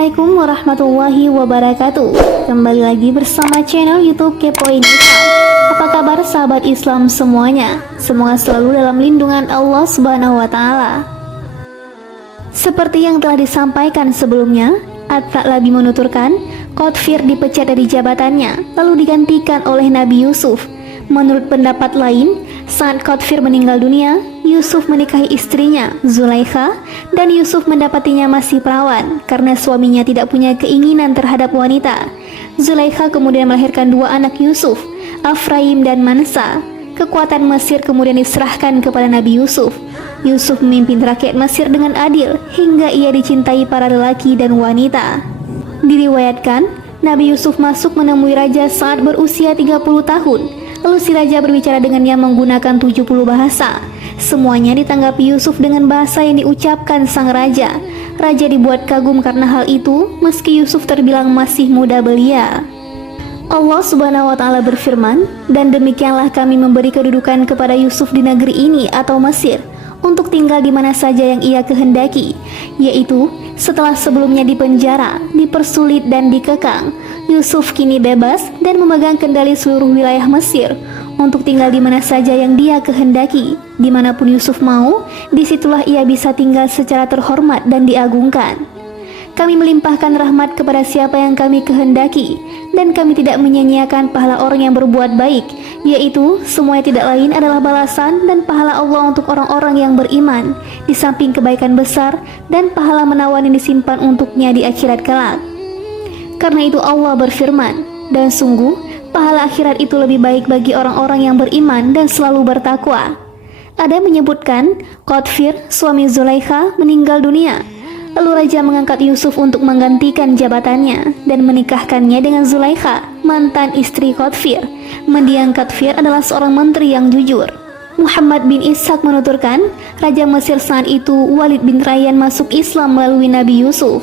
Assalamualaikum warahmatullahi wabarakatuh. Kembali lagi bersama channel YouTube Kepoin Islam. Apa kabar sahabat Islam semuanya? Semoga selalu dalam lindungan Allah Subhanahu wa taala. Seperti yang telah disampaikan sebelumnya, At-Tha'labi menuturkan, Qadfir dipecat dari jabatannya lalu digantikan oleh Nabi Yusuf. Menurut pendapat lain, saat Qadfir meninggal dunia, Yusuf menikahi istrinya, Zulaikha, dan Yusuf mendapatinya masih perawan karena suaminya tidak punya keinginan terhadap wanita. Zulaikha kemudian melahirkan dua anak Yusuf, Afraim dan Mansa. Kekuatan Mesir kemudian diserahkan kepada Nabi Yusuf. Yusuf memimpin rakyat Mesir dengan adil hingga ia dicintai para lelaki dan wanita. Diriwayatkan, Nabi Yusuf masuk menemui raja saat berusia 30 tahun. Lalu si raja berbicara dengannya menggunakan 70 bahasa. Semuanya ditanggapi Yusuf dengan bahasa yang diucapkan sang raja. Raja dibuat kagum karena hal itu, meski Yusuf terbilang masih muda belia. Allah Subhanahu wa taala berfirman, "Dan demikianlah kami memberi kedudukan kepada Yusuf di negeri ini atau Mesir, untuk tinggal di mana saja yang ia kehendaki, yaitu setelah sebelumnya dipenjara, dipersulit dan dikekang. Yusuf kini bebas dan memegang kendali seluruh wilayah Mesir untuk tinggal di mana saja yang dia kehendaki. Dimanapun Yusuf mau, disitulah ia bisa tinggal secara terhormat dan diagungkan. Kami melimpahkan rahmat kepada siapa yang kami kehendaki, dan kami tidak menyia-nyiakan pahala orang yang berbuat baik, yaitu semuanya tidak lain adalah balasan dan pahala Allah untuk orang-orang yang beriman, di samping kebaikan besar dan pahala menawan yang disimpan untuknya di akhirat kelak. Karena itu Allah berfirman, dan sungguh pahala akhirat itu lebih baik bagi orang-orang yang beriman dan selalu bertakwa." Ada yang menyebutkan Qadfir, suami Zulaikha, meninggal dunia. Lalu raja mengangkat Yusuf untuk menggantikan jabatannya dan menikahkannya dengan Zulaikha, mantan istri Qadfir. Mendiang Qadfir adalah seorang menteri yang jujur. Muhammad bin Ishaq menuturkan, Raja Mesir saat itu Walid bin Rayyan masuk Islam melalui Nabi Yusuf.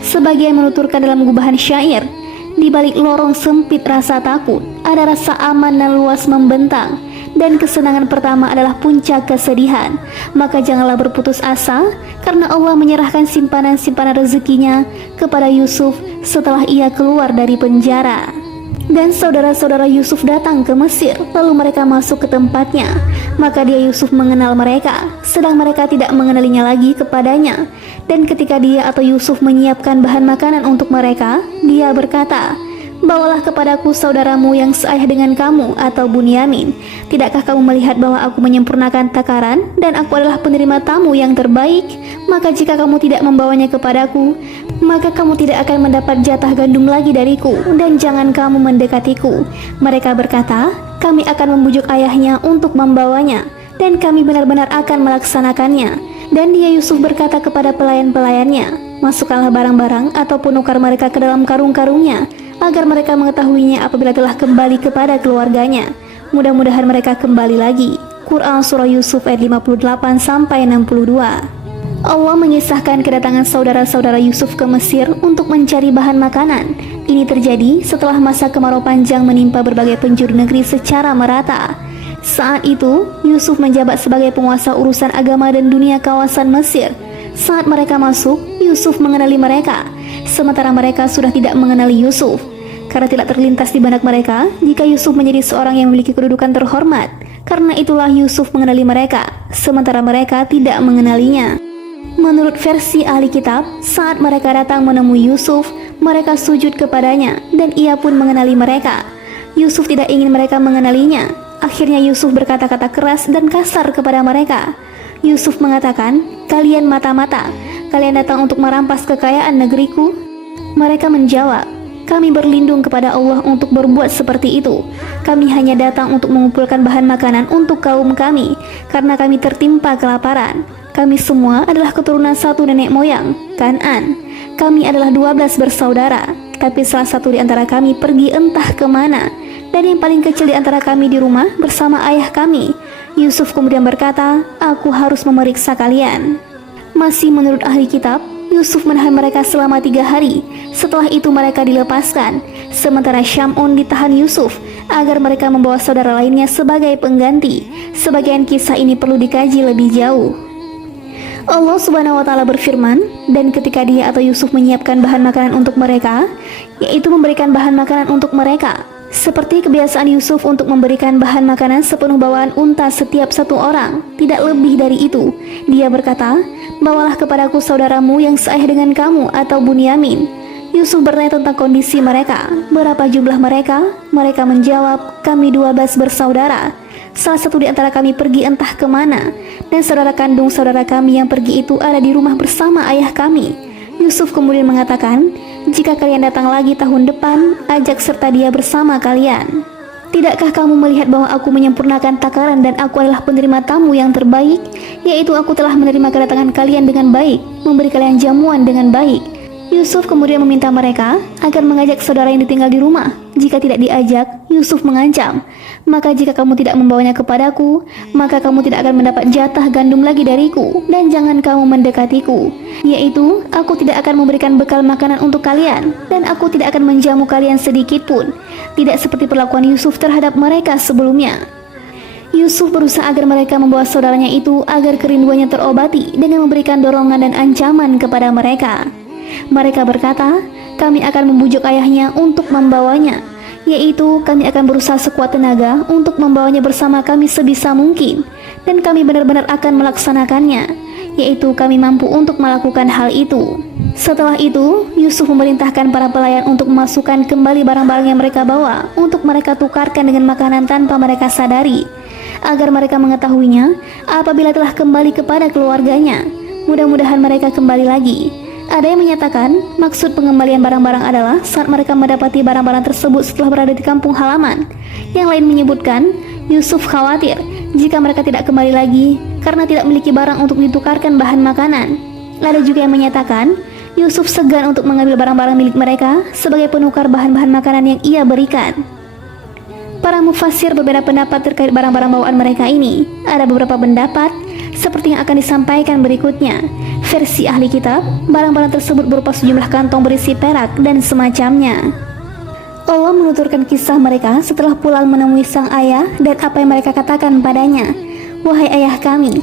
Sebagian menuturkan dalam gubahan syair, di balik lorong sempit rasa takut, ada rasa aman dan luas membentang, dan kesenangan pertama adalah puncak kesedihan. Maka janganlah berputus asa, karena Allah menyerahkan simpanan-simpanan rezekinya kepada Yusuf setelah ia keluar dari penjara. Dan saudara-saudara Yusuf datang ke Mesir, lalu mereka masuk ke tempatnya. Maka dia Yusuf mengenal mereka, sedang mereka tidak mengenalinya lagi kepadanya. Dan ketika dia atau Yusuf menyiapkan bahan makanan untuk mereka, dia berkata, "Bawalah kepadaku saudaramu yang seayah dengan kamu atau Bunyamin. Tidakkah kamu melihat bahwa aku menyempurnakan takaran dan aku adalah penerima tamu yang terbaik? Maka jika kamu tidak membawanya kepadaku, maka kamu tidak akan mendapat jatah gandum lagi dariku, dan jangan kamu mendekatiku." Mereka berkata, "Kami akan membujuk ayahnya untuk membawanya, dan kami benar-benar akan melaksanakannya." Dan dia Yusuf berkata kepada pelayan-pelayannya, "Masukkanlah barang-barang atau penukar mereka ke dalam karung-karungnya, agar mereka mengetahuinya apabila telah kembali kepada keluarganya. Mudah-mudahan mereka kembali lagi." Quran Surah Yusuf ayat 58-62. Allah mengisahkan kedatangan saudara-saudara Yusuf ke Mesir untuk mencari bahan makanan. Ini terjadi setelah masa kemarau panjang menimpa berbagai penjuru negeri secara merata. Saat itu, Yusuf menjabat sebagai penguasa urusan agama dan dunia kawasan Mesir. Saat mereka masuk, Yusuf mengenali mereka, sementara mereka sudah tidak mengenali Yusuf. Karena tidak terlintas di benak mereka jika Yusuf menjadi seorang yang memiliki kedudukan terhormat. Karena itulah Yusuf mengenali mereka, sementara mereka tidak mengenalinya. Menurut versi ahli kitab, saat mereka datang menemui Yusuf, mereka sujud kepadanya, dan ia pun mengenali mereka. Yusuf tidak ingin mereka mengenalinya. Akhirnya Yusuf berkata-kata keras dan kasar kepada mereka. Yusuf mengatakan, "Kalian mata-mata, kalian datang untuk merampas kekayaan negeriku?" Mereka menjawab, "Kami berlindung kepada Allah untuk berbuat seperti itu. Kami hanya datang untuk mengumpulkan bahan makanan untuk kaum kami, karena kami tertimpa kelaparan. Kami semua adalah keturunan satu nenek moyang, Kan'an. Kami adalah 12 bersaudara, tapi salah satu di antara kami pergi entah kemana, dan yang paling kecil di antara kami di rumah bersama ayah kami." Yusuf kemudian berkata, "Aku harus memeriksa kalian." Masih menurut ahli kitab, Yusuf menahan mereka selama 3 hari. Setelah itu mereka dilepaskan, sementara Syamun ditahan Yusuf agar mereka membawa saudara lainnya sebagai pengganti. Sebagian kisah ini perlu dikaji lebih jauh. Allah Subhanahu wa Ta'ala berfirman, dan ketika dia atau Yusuf menyiapkan bahan makanan untuk mereka, yaitu memberikan bahan makanan untuk mereka, seperti kebiasaan Yusuf untuk memberikan bahan makanan sepenuh bawaan unta setiap satu orang, tidak lebih dari itu. Dia berkata, bawalah kepadaku saudaramu yang seayah dengan kamu atau Bunyamin. Yusuf bertanya tentang kondisi mereka, berapa jumlah mereka? Mereka menjawab, kami 12 bersaudara. Salah satu di antara kami pergi entah kemana, dan saudara kandung saudara kami yang pergi itu ada di rumah bersama ayah kami. Yusuf kemudian mengatakan, jika kalian datang lagi tahun depan, ajak serta dia bersama kalian. Tidakkah kamu melihat bahwa aku menyempurnakan takaran dan aku adalah penerima tamu yang terbaik? Yaitu aku telah menerima kedatangan kalian dengan baik, memberi kalian jamuan dengan baik. Yusuf kemudian meminta mereka agar mengajak saudara yang ditinggal di rumah. Jika tidak diajak, Yusuf mengancam, maka jika kamu tidak membawanya kepadaku, maka kamu tidak akan mendapat jatah gandum lagi dariku, dan jangan kamu mendekatiku. Yaitu, aku tidak akan memberikan bekal makanan untuk kalian, dan aku tidak akan menjamu kalian sedikit pun. Tidak seperti perlakuan Yusuf terhadap mereka sebelumnya. Yusuf berusaha agar mereka membawa saudaranya itu agar kerinduannya terobati dengan memberikan dorongan dan ancaman kepada mereka. Mereka berkata, kami akan membujuk ayahnya untuk membawanya, yaitu kami akan berusaha sekuat tenaga untuk membawanya bersama kami sebisa mungkin, dan kami benar-benar akan melaksanakannya, yaitu kami mampu untuk melakukan hal itu. Setelah itu, Yusuf memerintahkan para pelayan untuk memasukkan kembali barang-barang yang mereka bawa untuk mereka tukarkan dengan makanan tanpa mereka sadari, agar mereka mengetahuinya apabila telah kembali kepada keluarganya. Mudah-mudahan mereka kembali lagi. Ada yang menyatakan maksud pengembalian barang-barang adalah saat mereka mendapati barang-barang tersebut setelah berada di kampung halaman. Yang lain menyebutkan Yusuf khawatir jika mereka tidak kembali lagi karena tidak memiliki barang untuk ditukarkan bahan makanan. Ada juga yang menyatakan Yusuf segan untuk mengambil barang-barang milik mereka sebagai penukar bahan-bahan makanan yang ia berikan. Para mufassir berbeda pendapat terkait barang-barang bawaan mereka ini. Ada beberapa pendapat seperti yang akan disampaikan berikutnya. Versi ahli kitab, barang-barang tersebut berupa sejumlah kantong berisi perak dan semacamnya. Allah menuturkan kisah mereka setelah pulang menemui sang ayah dan apa yang mereka katakan padanya. Wahai ayah kami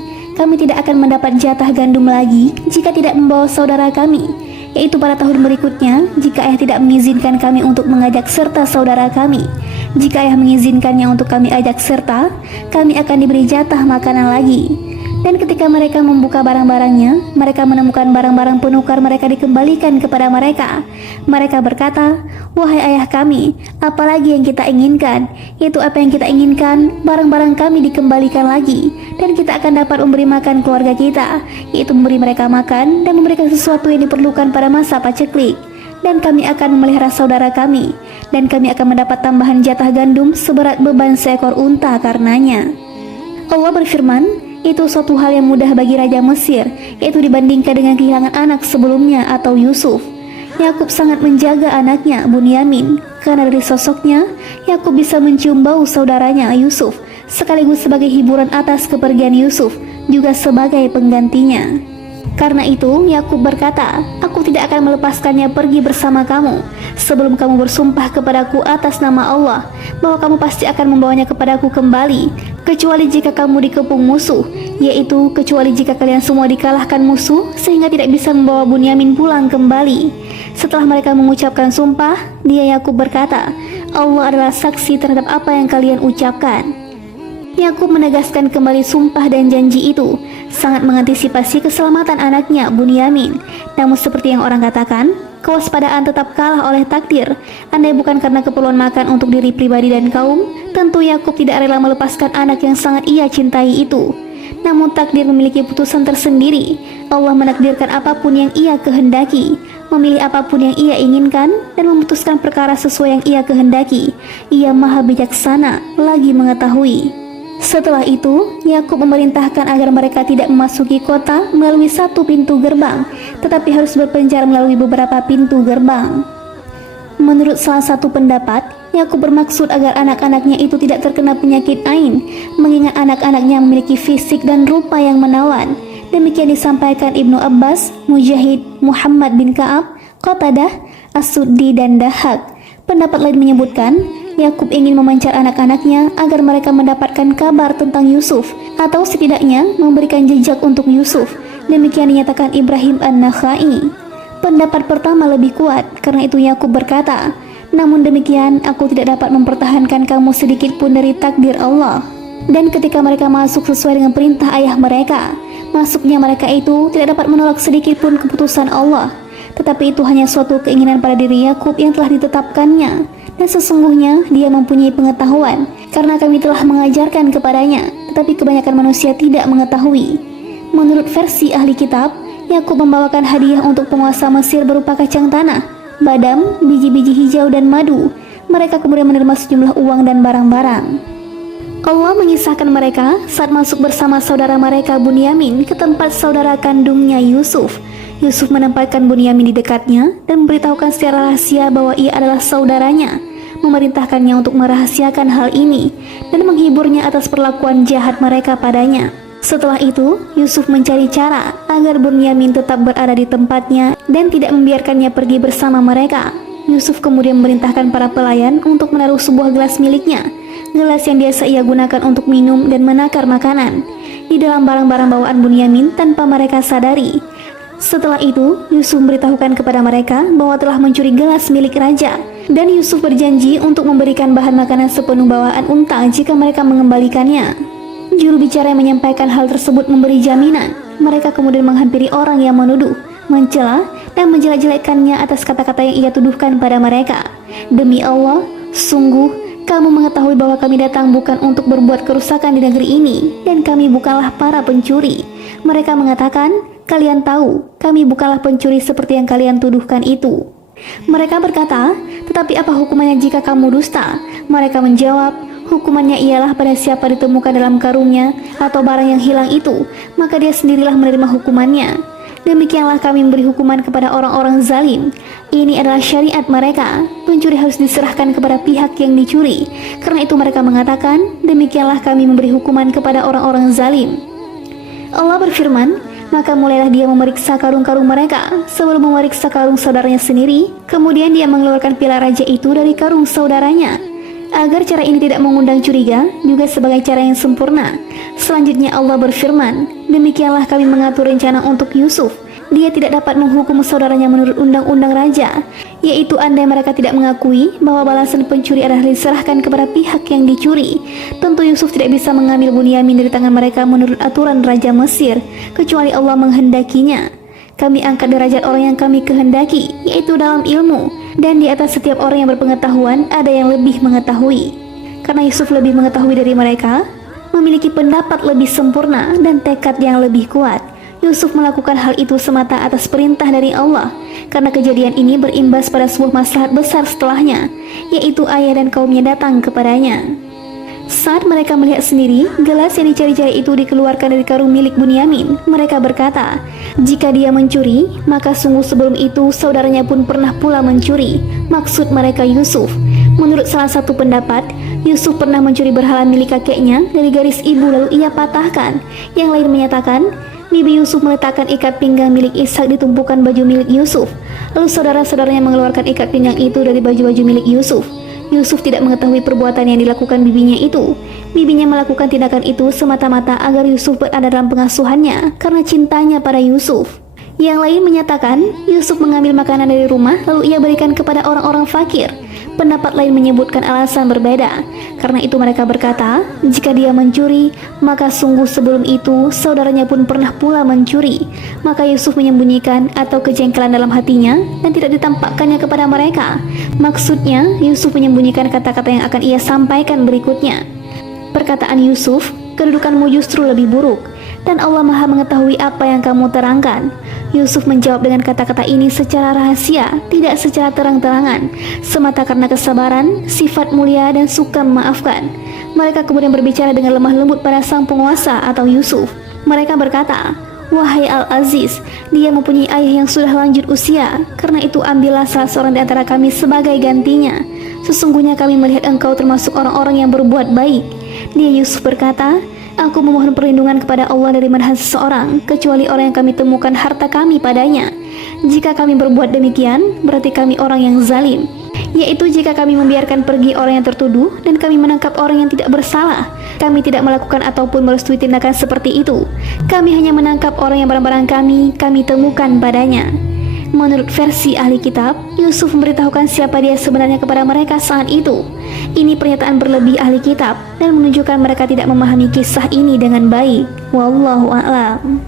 tidak akan mendapat jatah gandum lagi jika tidak membawa saudara kami, yaitu pada tahun berikutnya jika ayah tidak mengizinkan kami untuk mengajak serta saudara kami. Jika ayah mengizinkannya untuk kami ajak serta, kami akan diberi jatah makanan lagi. Dan ketika mereka membuka barang-barangnya, mereka menemukan barang-barang penukar mereka dikembalikan kepada mereka. Mereka berkata, wahai ayah kami, apalagi yang kita inginkan? Itu apa yang kita inginkan, barang-barang kami dikembalikan lagi, dan kita akan dapat memberi makan keluarga kita, yaitu memberi mereka makan dan memberikan sesuatu yang diperlukan pada masa paceklik. Dan kami akan memelihara saudara kami, dan kami akan mendapat tambahan jatah gandum seberat beban seekor unta karenanya. Allah berfirman, itu suatu hal yang mudah bagi Raja Mesir, yaitu dibandingkan dengan kehilangan anak sebelumnya atau Yusuf. Yakub sangat menjaga anaknya Bunyamin, karena dari sosoknya Yakub bisa mencium bau saudaranya Yusuf, sekaligus sebagai hiburan atas kepergian Yusuf, juga sebagai penggantinya. Karena itu Yakub berkata, aku tidak akan melepaskannya pergi bersama kamu, sebelum kamu bersumpah kepadaku atas nama Allah, bahwa kamu pasti akan membawanya kepadaku kembali, kecuali jika kamu dikepung musuh, yaitu kecuali jika kalian semua dikalahkan musuh, sehingga tidak bisa membawa Bunyamin pulang kembali. Setelah mereka mengucapkan sumpah, dia Yakub berkata, Allah adalah saksi terhadap apa yang kalian ucapkan. Yakub menegaskan kembali sumpah dan janji itu, sangat mengantisipasi keselamatan anaknya Bunyamin. Namun seperti yang orang katakan, kewaspadaan tetap kalah oleh takdir. Andai bukan karena keperluan makan untuk diri pribadi dan kaum, tentu Yakub tidak rela melepaskan anak yang sangat ia cintai itu. Namun takdir memiliki putusan tersendiri. Allah menakdirkan apapun yang ia kehendaki, memilih apapun yang ia inginkan, dan memutuskan perkara sesuai yang ia kehendaki. Ia maha bijaksana, lagi mengetahui. Setelah itu, Yakub memerintahkan agar mereka tidak memasuki kota melalui satu pintu gerbang, tetapi harus berpencar melalui beberapa pintu gerbang. Menurut salah satu pendapat, Yakub bermaksud agar anak-anaknya itu tidak terkena penyakit ain, mengingat anak-anaknya memiliki fisik dan rupa yang menawan. Demikian disampaikan Ibnu Abbas, Mujahid, Muhammad bin Ka'ab, Qatadah, As-Suddi, dan Dahak. Pendapat lain menyebutkan, Yakub ingin memancar anak-anaknya agar mereka mendapatkan kabar tentang Yusuf, atau setidaknya memberikan jejak untuk Yusuf. Demikian dinyatakan Ibrahim An-Nakhai. Pendapat pertama lebih kuat, karena itu Yakub berkata, namun demikian aku tidak dapat mempertahankan kamu sedikit pun dari takdir Allah. Dan ketika mereka masuk sesuai dengan perintah ayah mereka, masuknya mereka itu tidak dapat menolak sedikit pun keputusan Allah. Tetapi itu hanya suatu keinginan pada diri Yakub yang telah ditetapkannya. Dan sesungguhnya dia mempunyai pengetahuan, karena kami telah mengajarkan kepadanya, tetapi kebanyakan manusia tidak mengetahui. Menurut versi ahli kitab, Yakub membawakan hadiah untuk penguasa Mesir berupa kacang tanah, badam, biji-biji hijau dan madu. Mereka kemudian menerima sejumlah uang dan barang-barang. Allah mengisahkan mereka saat masuk bersama saudara mereka Bunyamin ke tempat saudara kandungnya Yusuf. Yusuf menempatkan Bunyamin di dekatnya dan memberitahukan secara rahasia bahwa ia adalah saudaranya, memerintahkannya untuk merahasiakan hal ini dan menghiburnya atas perlakuan jahat mereka padanya. Setelah itu, Yusuf mencari cara agar Bunyamin tetap berada di tempatnya dan tidak membiarkannya pergi bersama mereka. Yusuf kemudian memerintahkan para pelayan untuk menaruh sebuah gelas miliknya, gelas yang biasa ia gunakan untuk minum dan menakar makanan, di dalam barang-barang bawaan Bunyamin tanpa mereka sadari. Setelah itu, Yusuf memberitahukan kepada mereka bahwa telah mencuri gelas milik raja, dan Yusuf berjanji untuk memberikan bahan makanan sepenuh bawaan unta jika mereka mengembalikannya. Juru bicara yang menyampaikan hal tersebut memberi jaminan. Mereka kemudian menghampiri orang yang menuduh, mencela, dan menjelek-jelekkannya atas kata-kata yang ia tuduhkan pada mereka. Demi Allah, sungguh kamu mengetahui bahwa kami datang bukan untuk berbuat kerusakan di negeri ini, dan kami bukanlah para pencuri. Mereka mengatakan, kalian tahu, kami bukanlah pencuri seperti yang kalian tuduhkan itu. Mereka berkata, tetapi apa hukumannya jika kamu dusta? Mereka menjawab, hukumannya ialah pada siapa ditemukan dalam karungnya atau barang yang hilang itu, maka dia sendirilah menerima hukumannya. Demikianlah kami memberi hukuman kepada orang-orang zalim. Ini adalah syariat mereka. Pencuri harus diserahkan kepada pihak yang dicuri. Karena itu mereka mengatakan, demikianlah kami memberi hukuman kepada orang-orang zalim. Allah berfirman, maka mulailah dia memeriksa karung-karung mereka sebelum memeriksa karung saudaranya sendiri. Kemudian dia mengeluarkan piala raja itu dari karung saudaranya, agar cara ini tidak mengundang curiga, juga sebagai cara yang sempurna. Selanjutnya Allah berfirman, demikianlah kami mengatur rencana untuk Yusuf. Dia tidak dapat menghukum saudaranya menurut undang-undang raja, yaitu andai mereka tidak mengakui bahwa balasan pencuri adalah diserahkan kepada pihak yang dicuri. Tentu Yusuf tidak bisa mengambil Bunyamin dari tangan mereka menurut aturan Raja Mesir, kecuali Allah menghendakinya. Kami angkat derajat orang yang kami kehendaki, yaitu dalam ilmu, dan di atas setiap orang yang berpengetahuan ada yang lebih mengetahui. Karena Yusuf lebih mengetahui dari mereka, memiliki pendapat lebih sempurna dan tekad yang lebih kuat, Yusuf melakukan hal itu semata atas perintah dari Allah, karena kejadian ini berimbas pada sebuah maslahat besar setelahnya, yaitu ayah dan kaumnya datang kepadanya. Saat mereka melihat sendiri gelas yang dicari-cari itu dikeluarkan dari karung milik Bunyamin, mereka berkata, jika dia mencuri, maka sungguh sebelum itu saudaranya pun pernah pula mencuri. Maksud mereka Yusuf. Menurut salah satu pendapat, Yusuf pernah mencuri berhala milik kakeknya dari garis ibu lalu ia patahkan. Yang lain menyatakan, Bibi Yusuf meletakkan ikat pinggang milik Ishak di tumpukan baju milik Yusuf. Lalu saudara-saudaranya mengeluarkan ikat pinggang itu dari baju-baju milik Yusuf. Yusuf tidak mengetahui perbuatan yang dilakukan bibinya itu. Bibinya melakukan tindakan itu semata-mata agar Yusuf berada dalam pengasuhannya karena cintanya pada Yusuf. Yang lain menyatakan Yusuf mengambil makanan dari rumah lalu ia berikan kepada orang-orang fakir. Pendapat lain menyebutkan alasan berbeda. Karena itu mereka berkata, jika dia mencuri, maka sungguh sebelum itu saudaranya pun pernah pula mencuri. Maka Yusuf menyembunyikan atau kejengkelan dalam hatinya dan tidak ditampakkannya kepada mereka. Maksudnya, Yusuf menyembunyikan kata-kata yang akan ia sampaikan berikutnya. Perkataan Yusuf, kedudukanmu justru lebih buruk, dan Allah Maha mengetahui apa yang kamu terangkan. Yusuf menjawab dengan kata-kata ini secara rahasia, tidak secara terang-terangan, semata karena kesabaran, sifat mulia, dan suka memaafkan. Mereka kemudian berbicara dengan lemah lembut pada sang penguasa atau Yusuf. Mereka berkata, wahai Al-Aziz, dia mempunyai ayah yang sudah lanjut usia, karena itu ambillah salah seorang di antara kami sebagai gantinya. Sesungguhnya kami melihat engkau termasuk orang-orang yang berbuat baik. Dia Yusuf berkata, aku memohon perlindungan kepada Allah dari menahan seseorang, kecuali orang yang kami temukan harta kami padanya. Jika kami berbuat demikian, berarti kami orang yang zalim. yaitu jika kami membiarkan pergi orang yang tertuduh dan kami menangkap orang yang tidak bersalah. Kami tidak melakukan ataupun merestui tindakan seperti itu. Kami hanya menangkap orang yang barang-barang kami temukan padanya. Menurut versi ahli kitab, Yusuf memberitahukan siapa dia sebenarnya kepada mereka saat itu. Ini pernyataan berlebih ahli kitab dan menunjukkan mereka tidak memahami kisah ini dengan baik. Wallahu a'lam.